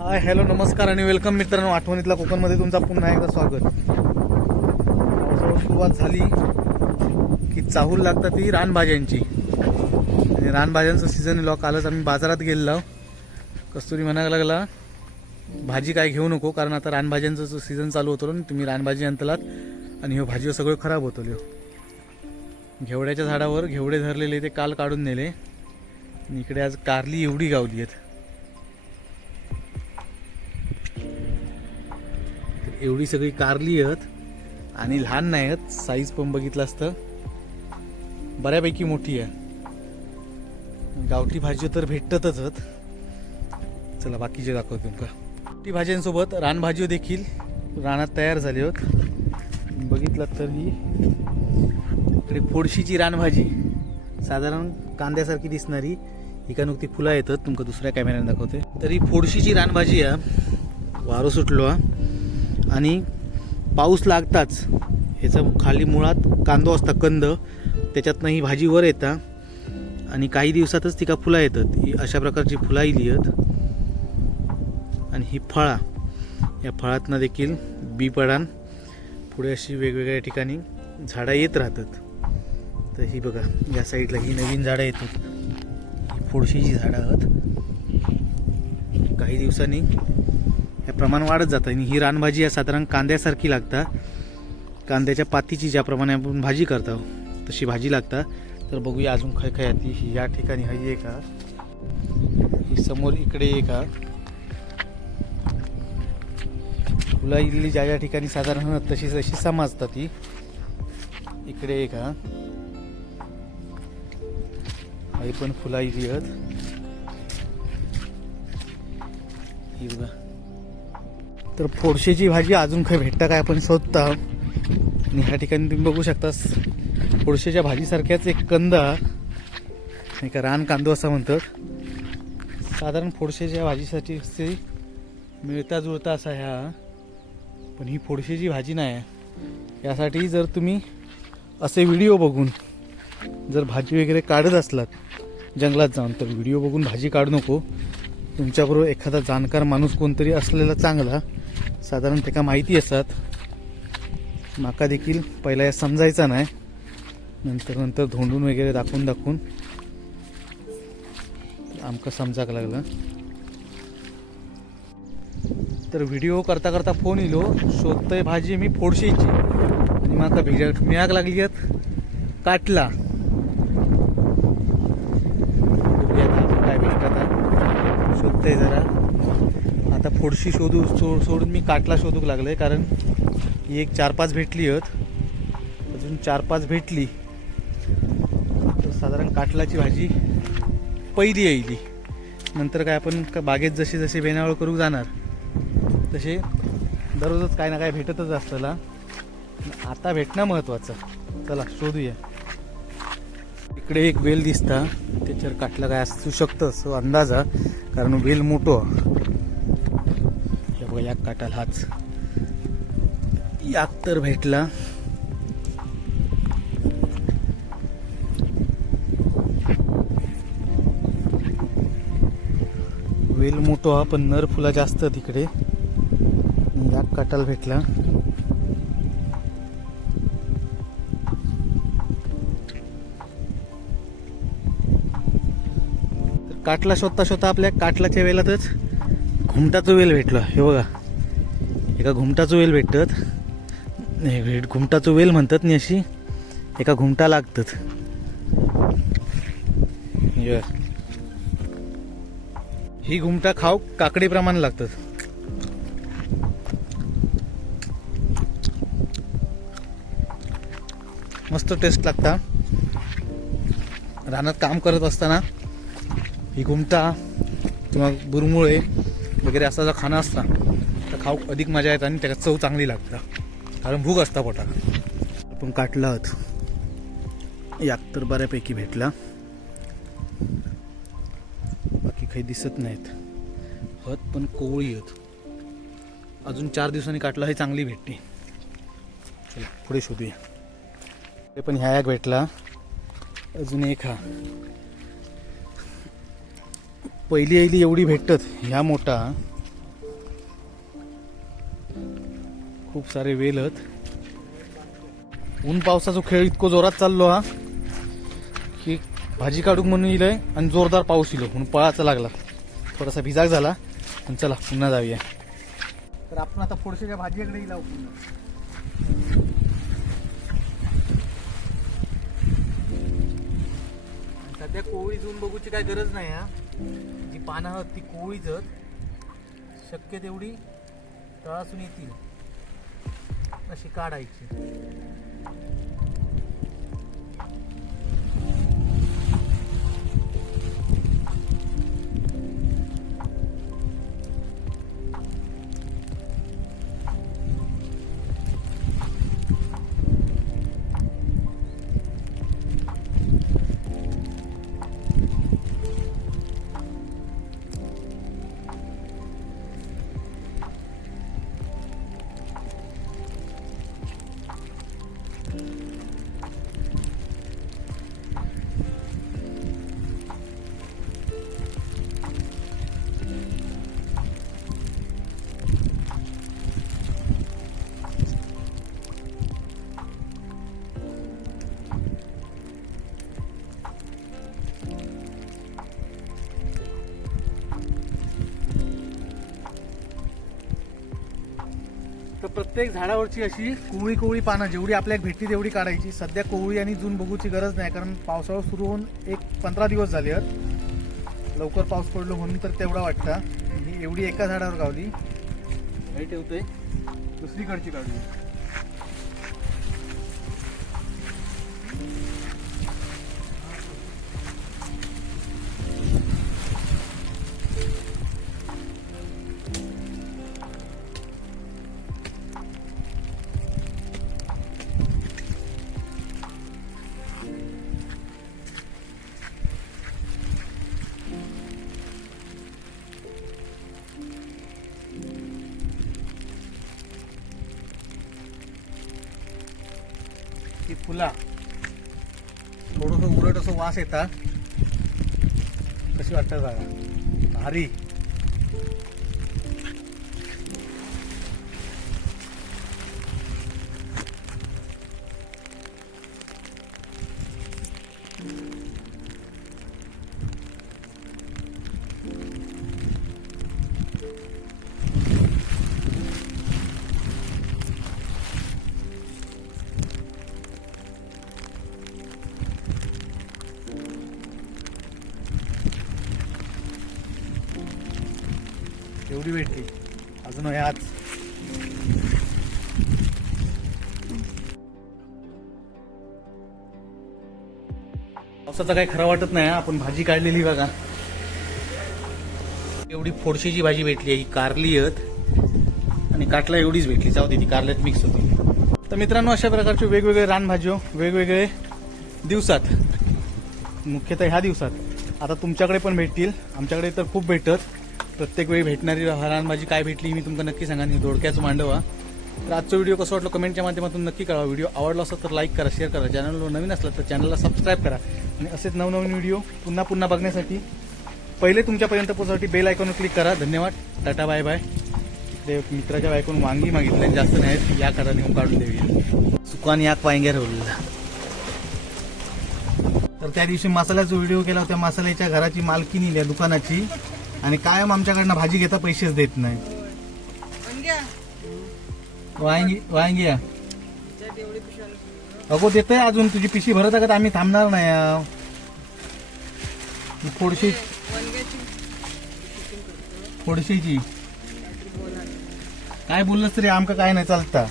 Hi hello नमस्कार आणि welcome मित्रांनो आठवणीतला कोकणमध्ये तुमचा पुन्हा एकदा स्वागत. सुरुवात झाली की चाहूल लागतात ती रानभाज्यांची. आणि रानभाज्यांचं सीझन लॉ कालच आम्ही बाजारात गेलेलो. कस्तुरी म्हणायला लागला भाजी काय घेऊ नको कारण आता रानभाज्यांचं जो सीझन चालू होतो ना तुम्ही रानभाजी आणतलात आणि हे भाजी सगळं खराब होतो ल्यो. घेवड्याच्या झाडावर घेवडे धरलेले ते काल काढून नेले. इकडे आज कारली एवढी गावली आहेत. एवढी सगळी कारली आहेत आणि लहान नाही आहेत साईज पण बघितलं असतं. बऱ्यापैकी मोठी आहे. गावठी भाजी तर भेटतच आहेत. चला बाकीचे दाखवतो तुमका गावठी भाज्यांसोबत रानभाजी देखील रानात तयार झाली आहेत. बघितलं तर ही इकडे फोडशीची रानभाजी साधारण कांद्यासारखी दिसणारी. एका नुकती फुलं येतात. तुमका दुसऱ्या कॅमेऱ्याने दाखवते. तर ही फोडशीची रानभाजी आहे. वारो सुटलो हा. आणि पाऊस लागताच ह्याचा खाली मुळात कांदो असता कंद. त्याच्यातनं ही भाजी वर येता. आणि काही दिवसातच तिका फुलं येतात. ही अशा प्रकारची फुला येली आहेत. आणि ही फळा. या फळातनं देखील बी पडान. पुढे अशी वेगवेगळ्या ठिकाणी झाडं येत राहतात. तर ही बघा या साईडला ही नवीन झाडं येतात. ही फोडशीची झाडं आहेत काही दिवसांनी हे प्रमाण वाढत जातं आणि ही रानभाजी या साधारण कांद्यासारखी लागता. कांद्याच्या पातीची ज्याप्रमाणे आपण भाजी करतो तशी भाजी लागता. तर बघूया अजून खय खय ती ही या ठिकाणी हई आहे का ही समोर इकडे आहे का फुला इडली ज्या ज्या ठिकाणी साधारण तशी तशी समजतात ती. इकडे आहे का ही पण फुला इडली आहेत. ही बघा. तर फोडशेची भाजी अजून काही भेटता काय आपण शोधता आणि ह्या ठिकाणी तुम्ही बघू शकता फोडशेच्या भाजीसारख्याच एक कंदा नाही का रान कांदो असं म्हणतात. साधारण फोडशेच्या भाजीसाठी मिळता जुळता असा ह्या. पण ही फोडशेची भाजी नाही. आहे यासाठी जर तुम्ही असे व्हिडिओ बघून जर भाजी वगैरे काढत असलात जंगलात जाऊन तर व्हिडिओ बघून भाजी काढू नको. तुमच्याबरोबर एखादा जाणकार माणूस कोणतरी असलेला चांगला साधारण त्याका माहिती असतात. माका देखील पहिला या समजायचा नाही. नंतर नंतर धोंडून वगैरे दाखवून दाखवून आमकां समजाक लागलं. तर व्हिडिओ करता करता फोन इलो. शोधतोय भाजी मी फोडशीची. आणि माका भिजा मिळाक लागली आहेत काटला काय भेटत आता. जरा. आता फोडशी शोधू सो सोडून मी काटला शोधूक आहे कारण ही एक चार पाच भेटली आहेत अजून चार पाच भेटली. तर साधारण काटलाची भाजी पहिली येईली नंतर काय आपण का बागेत जसे जसे बेनावळ करू जाणार तसे दररोजच काय ना काय भेटतच असताला आता भेटणं महत्त्वाचं चला शोधूया. इकडे एक वेल दिसता. त्याच्यावर काटला काय असू शकतं असं अंदाजा कारण वेल मोठो. हे याक काटाल हाच. याक तर भेटला. वेल मोठो हा पण नर फुला जास्त तिकडे. याक काटाल भेटला. काटला शोधता शोधता आपल्या काटलाच्या वेलातच घुमटाचं वेल भेटलं. हे बघा. एका घुमटाचं वेल भेटतात नाही, भेट घुमटाचं वेल म्हणतात नाही अशी. एका घुमटा लागतात. ही घुमटा खाऊ काकडीप्रमाणे लागतात. मस्त टेस्ट लागता. रानात काम करत असताना ही घुमटा किंवा बुरमुळे वगैरे असा जो खाणं असता खाऊ अधिक मजा येते आणि त्याच्यात चव चांगली लागतं. कारण भूक असता पोटात. आपण काटला आहोत. याक तर बऱ्यापैकी भेटला. बाकी काही दिसत नाहीत. हत पण कोवळी आहेत. अजून चार दिवसांनी काटला हे चांगली भेटते. चला पुढे शोधूया. ते पण ह्या एक भेटला. अजून एक हा. पहिली यायली एवढी भेटतात ह्या मोठा. खूप सारे वेल आहेत. ऊन पावसाचा खेळ इतको जोरात चाललो हा की भाजी काढूक म्हणून इलंय आणि जोरदार पाऊस इलो म्हणून पळाचा लागला. थोडासा भिजाग झाला पण चला पुन्हा जाऊया. तर आपण आता फोडशेच्या भाजीकडे जाऊ हो सध्या कोवळी जून बघूची काय गरज नाही हा. जी पानं आहोत ती कोवळीच शक्य तेवढी तळासून येतील. अशी काढायची? तर प्रत्येक झाडावरची अशी कोवळी कोवळी पानं जेवढी आपल्याला भेटली तेवढी काढायची. सध्या कोवळी आणि जून बघूची गरज नाही कारण पावसाळा सुरू होऊन एक पंधरा दिवस झाले आहेत. लवकर पाऊस पडलो म्हणून तर तेवढा वाटतं. ही एवढी एका झाडावर गावली. हे ठेवते दुसरीकडची काढली फुला. थोडस उलट असं वास येतात. कशी वाटतं जागा भारी. एवढी भेटली. अजून हे आज पावसाचा काही खरं वाटत नाही आपण भाजी काढलेली बघा. एवढी फोडशीची भाजी भेटली ही कारली आहेत. आणि काटला एवढीच भेटली. जाऊ दे ती कारल्यात मिक्स होती. तर मित्रांनो अशा प्रकारचे वेगवेगळे रानभाज्यो वेगवेगळे दिवसात. मुख्यतः ह्या दिवसात. आता तुमच्याकडे पण भेटतील. आमच्याकडे तर खूप भेटत. प्रत्येक वेळी भेटणारी हरानबाजी काय भेटली मी तुमका नक्की सांगा दोडक्याचं मांडवा. तर आजचा व्हिडिओ कसं वाटलं कमेंटच्या माध्यमातून नक्की कळवा. व्हिडिओ आवडला असला तर लाईक करा शेअर करा. चॅनलवर नवीन असला तर चॅनलला सबस्क्राईब करा. आणि असेच नवनवीन व्हिडिओ पुन्हा पुन्हा बघण्यासाठी पहिले तुमच्यापर्यंत पोहोचण्यासाठी बेल आयकॉनवर क्लिक करा. धन्यवाद. टाटा बाय बाय ते मित्राच्या बायकून वांगी मागितले जास्त नाही या करा नेऊन काढून देऊया. सुकान याक वांग्या ठेवलेला तर त्या दिवशी मसाल्याचा व्हिडिओ केला त्या मसाल्याच्या घराची मालकीनी या दुकानाची. आणि कायम आमच्याकडनं भाजी घेता पैसेच देत नाही. वांगी वांगी या. अगो देतोय अजून. तुझी पिशी भरत आहे का? आम्ही थांबणार नाही. थोडीशी थोडीशीची काय बोललंस तरी आमका काय नाही चालता.